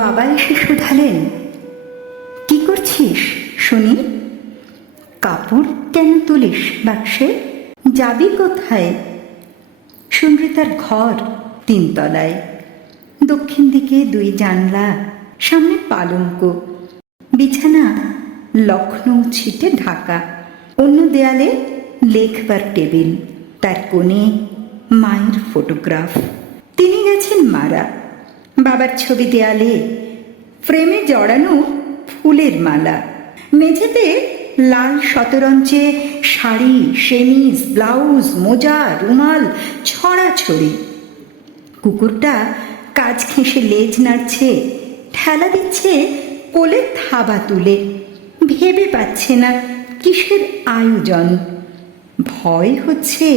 বাবা এসে শুধালেন, কি করছিস শুনি? কাপড় কেন তুলিস বাক্সে? যাবি কোথায়? সুনৃতার ঘর 3 তলায়, দক্ষিণ দিকে 2 জানলা, সামনে পালঙ্ক, বিছানা লখনৌ ছিটে ঢাকা, অন্য দেয়ালে লেখবার টেবিল, তার কোণে মায়ের ফটোগ্রাফ। তিনি গেছেন মারা। বাবার ছবি দেয়ালে, ফ্রেমে জড়ানো ফুলের মালা। মেঝেতে লাল শতরঞ্চে শাড়ি, সেমিজ, ব্লাউজ, মোজা, রুমাল ছড়াছড়ি। কুকুরটা কাজ ঘেঁষে লেজ নাড়ছে, ঠেলা দিচ্ছে কোলে থাবা তুলে, ভেবে পাচ্ছে না কিসের আয়োজন। ভয় হচ্ছে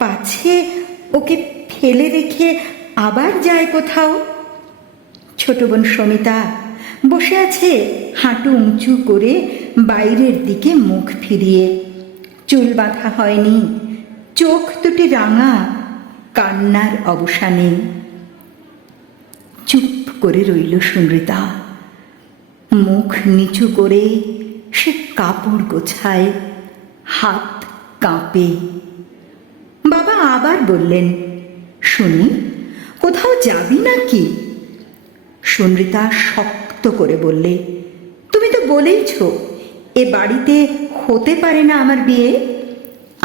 পাছে ওকে ফেলে রেখে আবার যায় কোথাও। ছোট বোন সমিতা বসে আছে হাঁটু উঁচু করে, বাইরের দিকে মুখ ফিরিয়ে, চুল বাঁধা হয়নি, চোখ দুটি রাঙা, কান্নার অবসানে। চুপ করে রইল সুনৃতা, মুখ নিচু করে সে কাপড় গোছায়, হাত কাঁপে। বাবা আবার বললেন, শুনি, কোথাও যাবি নাকি? সুনৃতা শক্ত করে বললে, তুমি তো বলেইছ এ বাড়িতে হতে পারে না আমার বিয়ে,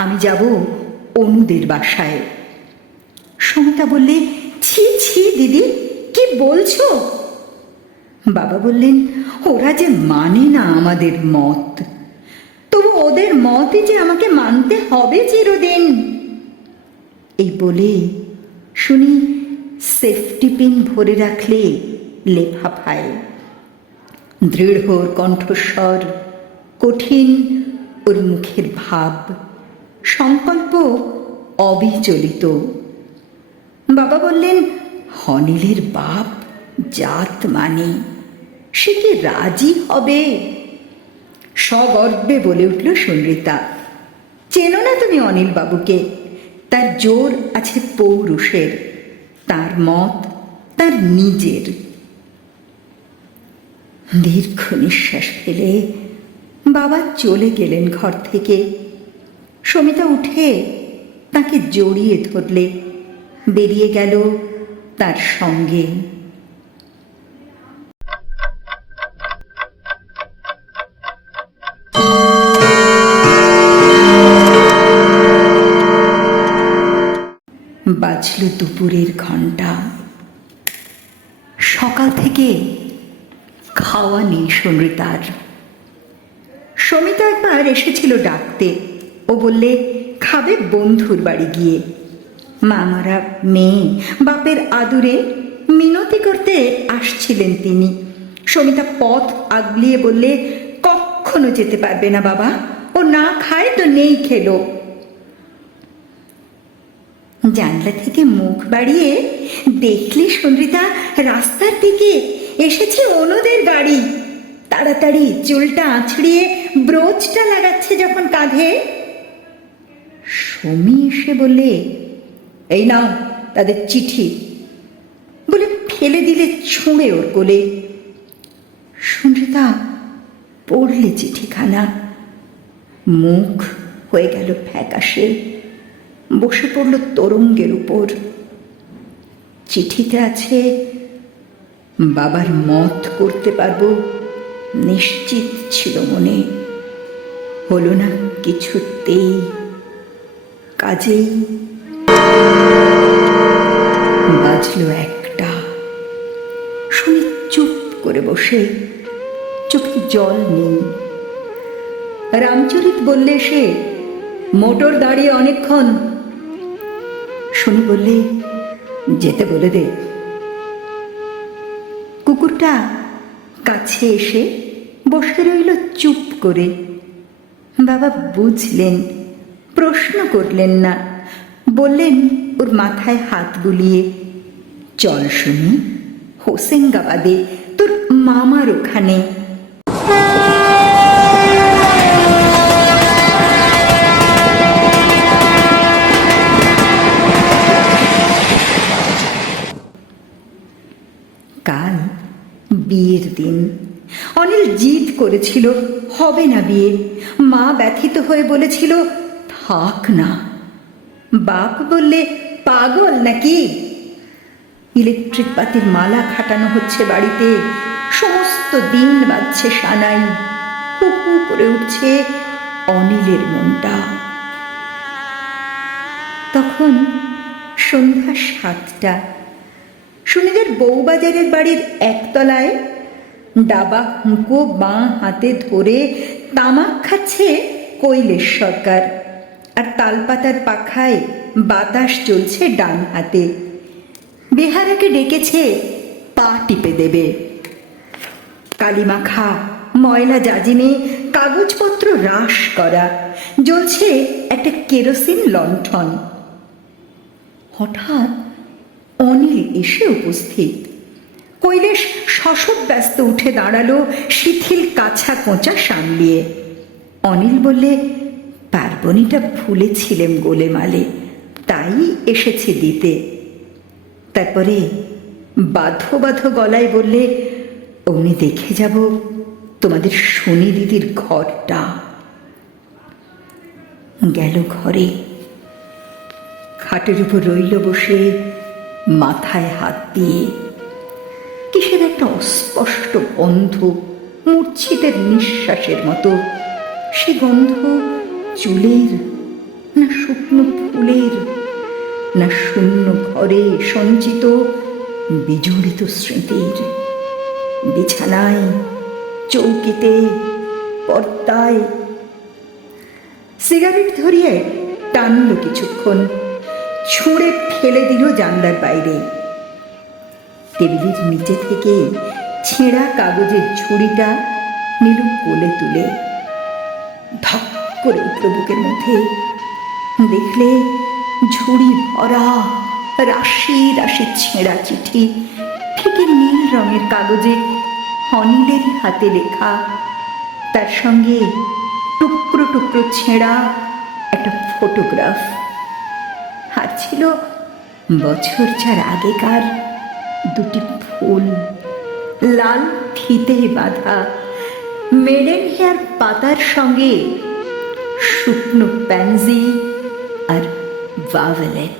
আমি যাব অনুদের বাসায়। সমিতা বললে, ছি ছি দিদি, কি বলছো? বাবা বললেন, ওরা যে মানে না আমাদের মত, তবু ওদের মতই যে আমাকে মানতে হবে চিরদিন। এই বলে শুনি সেফটি পিন ভরে রাখলে লেফাফায়। দৃঢ় ওর কণ্ঠস্বর, কঠিন ওর মুখের ভাব, সংকল্প অবিচলিত। বাবা বললেন, অনিলের বাপ জাত মানে, সে কি রাজি হবে? সগর্বে বলে উঠল সুনৃতা, চেনো না তুমি অনিল বাবুকে? তার জোর আছে পৌরুষের, তার মত তার নিজের। দীর্ঘ নিঃশ্বাস ফেলে বাবা চলে গেলেন ঘর থেকে। সমিতা উঠে তাকে জড়িয়ে ধরলে, বেরিয়ে গেল তার সঙ্গে। বাজল দুপুরের ঘণ্টা। সকাল থেকে খাওয়া নেই সুনৃতার। সমিতা একবার এসেছিল ডাকতে, ও বললে খাবে বন্ধুর বাড়ি গিয়ে। মামারা মেয়ে বাপের আদুরে মিনতি করতে আসছিলেন তিনি। সমিতা পথ আগলিয়ে বললে, কখনো যেতে পারবে না বাবা, ও না খায় তো নেই খেলো। জানলা থেকে মুখ বাড়িয়ে দেখলি সুনৃতা রাস্তার দিকে এসেছে অনুদের গাড়ি। তাড়াতাড়ি চুলটা আঁচড়িয়ে ব্রোচটা লাগাচ্ছে যখন কাঁধে। সমী এসে বললে, এই নাও তাদের চিঠি, বলে ফেলে দিলে ছুঁড়ে ওর কোলে। সুনৃতা পড়লে চিঠিখানা, মুখ হয়ে গেল ফ্যাকাশে, বসে পড়ল তরঙ্গের উপর। চিঠিতে আছে, বাবার মত করতে পারবো নিশ্চিত ছিল মনে, হলো না কিছুতেই, কাজেই। বাজলো 1টা। শুনে চুপ করে বসে, চোখে জল নেই। রামচরিত বললে, সে মোটর দাঁড়িয়ে অনেকক্ষণ। শুনি বললে, যেতে বলে দে। কুকুরটা কাছে এসে বসে রইল চুপ করে। বাবা বুঝলেন, প্রশ্ন করলেন না, বললেন ওর মাথায় হাত বুলিয়ে, চল শুনি হোসেঙ্গাবাদে, তোর মামার ওখানে। কাল করেছিল হবে না বিয়ে, মা ব্যথিত হয়ে বলেছিল থাক না, বাপ বললে পাগল নাকি। ইলেকট্রিক বাতির মালা খাটানো হচ্ছে বাড়িতে, সমস্ত দিন বাজছে সানাই, হু হু করে উঠছে অনিলের মনটা। তখন সন্ধ্যা 7টা। সুনীদের বউবাজারের বাড়ির একতলায় ডাবা হুঁকো বাঁ হাতে ধরে তামাক খাচ্ছে কৈলেশ সরকার, আর তালপাতার পাখায় বাতাস চলছে ডান হাতে। বেহারাকে ডেকেছে পা টিপে দেবে। কালিমাখা ময়লা জাজিমে কাগজপত্র রাশ করা, জ্বলছে একটা কেরোসিন লণ্ঠন। হঠাৎ অনিল এসে উপস্থিত। কৈলেশ শশব্যস্ত উঠে দাঁড়ালো শিথিল কাছা কোঁচা সামলিয়ে। অনিল বললে পার্বণীটা ভুলেছিলেম গোলেমালে, তাই এসেছে দিতে। তারপরে বাঁধো বাঁধো গলায় বললে অমনি দেখে যাব তোমাদের শনি দিদির ঘরটা। গেল ঘরে, খাটের উপর রইল বসে মাথায় হাত দিয়ে। কিসের একটা অস্পষ্ট গন্ধ, মূর্ছিতের নিঃশ্বাসের মতো। সে গন্ধ চুলের না শুকনো ফুলের, না শূন্য ঘরে সঞ্চিত বিজড়িত স্মৃতির। বিছানায়, চৌকিতে, পর্দায়। সিগারেট ধরিয়ে টানল কিছুক্ষণ, ছুঁড়ে ফেলে দিল জানলার বাইরে। টেবিলের নিচে থেকে ছেঁড়া কাগজের ঝুড়িটা নিল কোলে তুলে। ধক করে উঠল বুকের মধ্যে। দেখলে ঝুড়ি ভরা রাশি রাশি ছেঁড়া চিঠি, ফিকে নীল রঙের কাগজে অনিলের হাতে লেখা, তার সঙ্গে টুকরো টুকরো ছেঁড়া একটা ফটোগ্রাফ। আর ছিল বছর 4 আগেকার দুটি ফুল, লাল ফিতে বাঁধা, মেডেন হেয়ার পাতার সঙ্গে শুকনো প্যানজি আর ভায়োলেট।